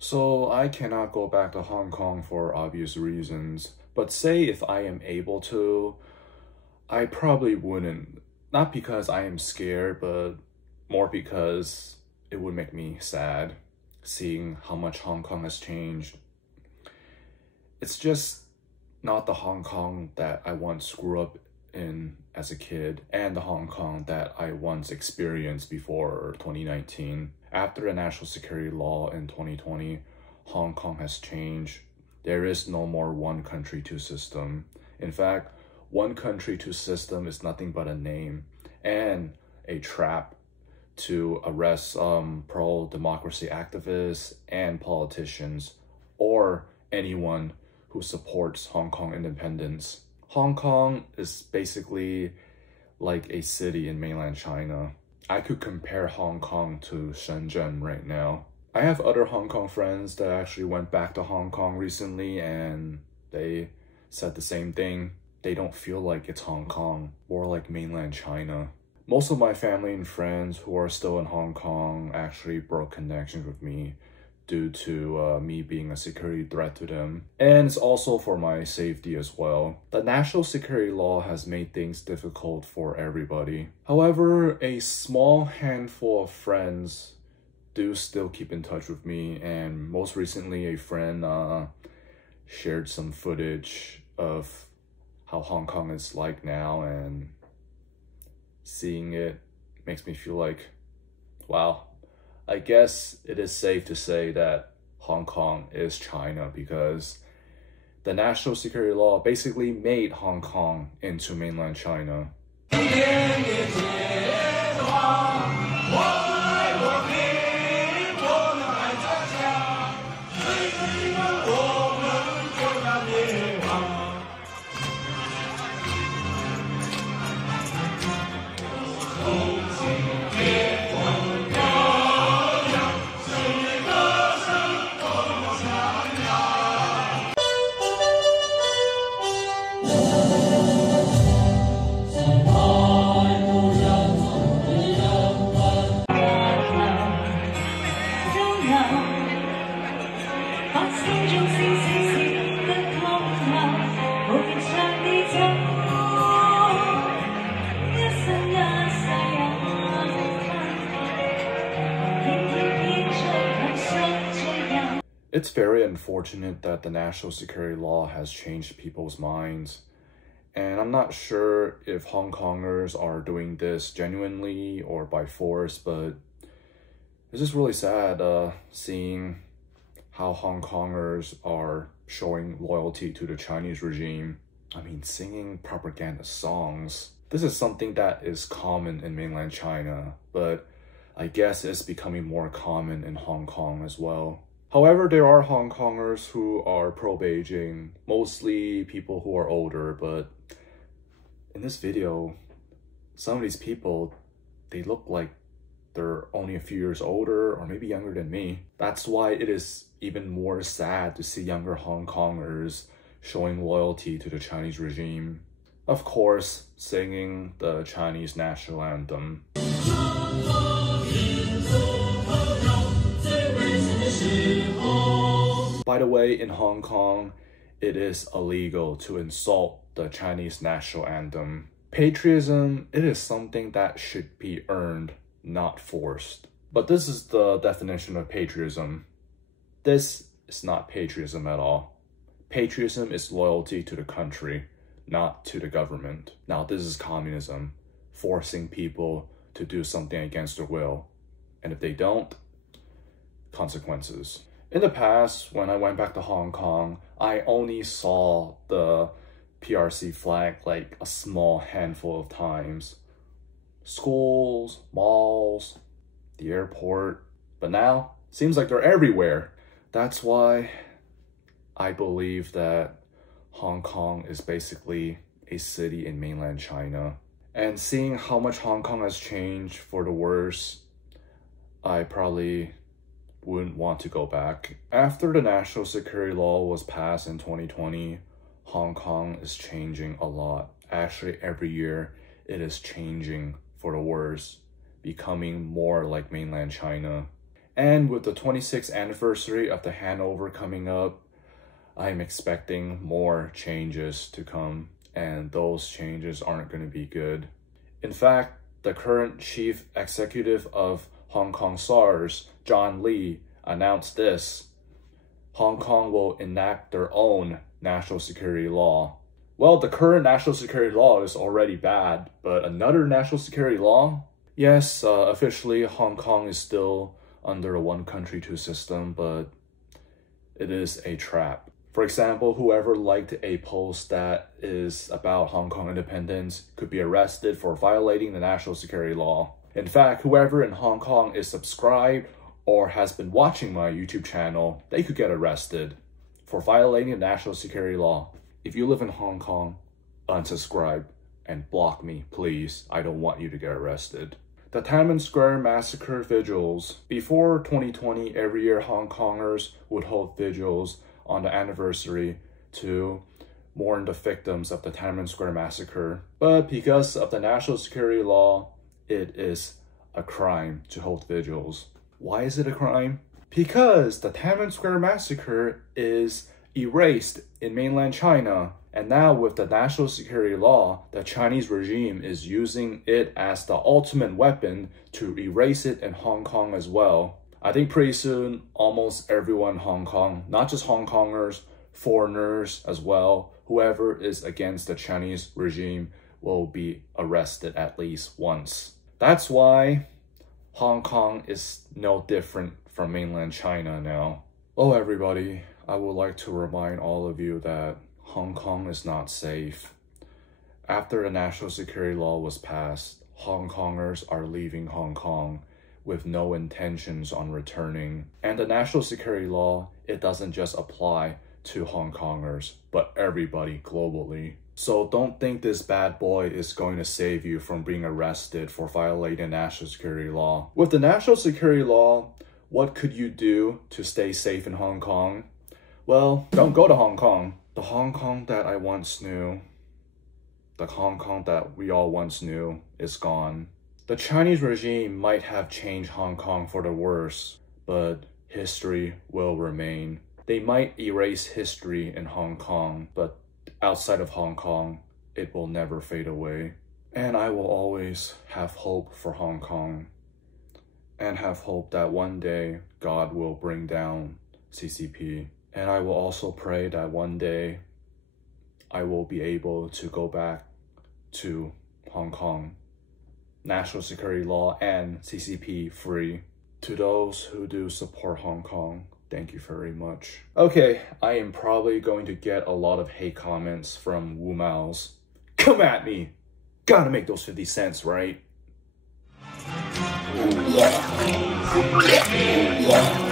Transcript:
So I cannot go back to Hong Kong for obvious reasons, but say if I am able to, I probably wouldn't. Not because I am scared, but more because it would make me sad seeing how much Hong Kong has changed. It's just not the Hong Kong that I once grew up in as a kid and the Hong Kong that I once experienced before 2019. After the national security law in 2020, Hong Kong has changed. There is no more one country, two system. In fact, one country, two system is nothing but a name and a trap to arrest pro-democracy activists and politicians or anyone who supports Hong Kong independence. Hong Kong is basically like a city in mainland China. I could compare Hong Kong to Shenzhen right now. I have other Hong Kong friends that actually went back to Hong Kong recently and they said the same thing. They don't feel like it's Hong Kong, more like mainland China. Most of my family and friends who are still in Hong Kong actually broke connections with me due to me being a security threat to them. And it's also for my safety as well. The national security law has made things difficult for everybody. However, a small handful of friends do still keep in touch with me, and most recently a friend shared some footage of how Hong Kong is like now, and seeing it makes me feel like, wow, I guess it is safe to say that Hong Kong is China because the national security law basically made Hong Kong into mainland China. It's very unfortunate that the national security law has changed people's minds. And I'm not sure if Hong Kongers are doing this genuinely or by force, but it's just really sad seeing how Hong Kongers are showing loyalty to the Chinese regime. I mean, singing propaganda songs. This is something that is common in mainland China, but I guess it's becoming more common in Hong Kong as well. However, there are Hong Kongers who are pro-Beijing, mostly people who are older, but in this video, some of these people, they look like they're only a few years older or maybe younger than me. That's why it is even more sad to see younger Hong Kongers showing loyalty to the Chinese regime. Of course, singing the Chinese national anthem. By the way, in Hong Kong, it is illegal to insult the Chinese national anthem. Patriotism, it is something that should be earned, not forced. But this is the definition of patriotism. This is not patriotism at all. Patriotism is loyalty to the country, not to the government. Now, this is communism, forcing people to do something against their will. And if they don't, consequences. In the past, when I went back to Hong Kong, I only saw the PRC flag like a small handful of times. Schools, malls, the airport. But now, seems like they're everywhere. That's why I believe that Hong Kong is basically a city in mainland China. And seeing how much Hong Kong has changed for the worse, I probably wouldn't want to go back. After the national security law was passed in 2020, Hong Kong is changing a lot. Actually, every year it is changing for the worse, becoming more like mainland China. And with the 26th anniversary of the Handover coming up, I'm expecting more changes to come, and those changes aren't going to be good. In fact, the current chief executive of Hong Kong SARS, John Lee, announced this: Hong Kong will enact their own national security law. Well, the current national security law is already bad, but another national security law? Yes, officially Hong Kong is still under a one country, two system, but it is a trap. For example, whoever liked a post that is about Hong Kong independence could be arrested for violating the national security law. In fact, whoever in Hong Kong is subscribed or has been watching my YouTube channel, they could get arrested for violating the national security law. If you live in Hong Kong, unsubscribe and block me, please. I don't want you to get arrested. The Tiananmen Square massacre vigils. Before 2020, every year Hong Kongers would hold vigils on the anniversary to mourn the victims of the Tiananmen Square massacre. But because of the national security law, it is a crime to hold vigils. Why is it a crime? Because the Tiananmen Square massacre is erased in mainland China. And now with the national security law, the Chinese regime is using it as the ultimate weapon to erase it in Hong Kong as well. I think pretty soon, almost everyone in Hong Kong, not just Hong Kongers, foreigners as well, whoever is against the Chinese regime will be arrested at least once. That's why Hong Kong is no different from mainland China now. Oh, everybody, I would like to remind all of you that Hong Kong is not safe. After the national security law was passed, Hong Kongers are leaving Hong Kong with no intentions on returning. And the national security law, it doesn't just apply to Hong Kongers, but everybody globally. So don't think this bad boy is going to save you from being arrested for violating national security law. With the national security law, what could you do to stay safe in Hong Kong? Well, don't go to Hong Kong. The Hong Kong that I once knew, the Hong Kong that we all once knew, is gone. The Chinese regime might have changed Hong Kong for the worse, but history will remain. They might erase history in Hong Kong, but outside of Hong Kong, it will never fade away. And I will always have hope for Hong Kong, and have hope that one day God will bring down CCP. And I will also pray that one day I will be able to go back to Hong Kong, national security law and CCP free. To those who do support Hong Kong, thank you very much. Okay, I am probably going to get a lot of hate comments from Wu Maos. Come at me! Gotta make those 50 cents, right? Yeah.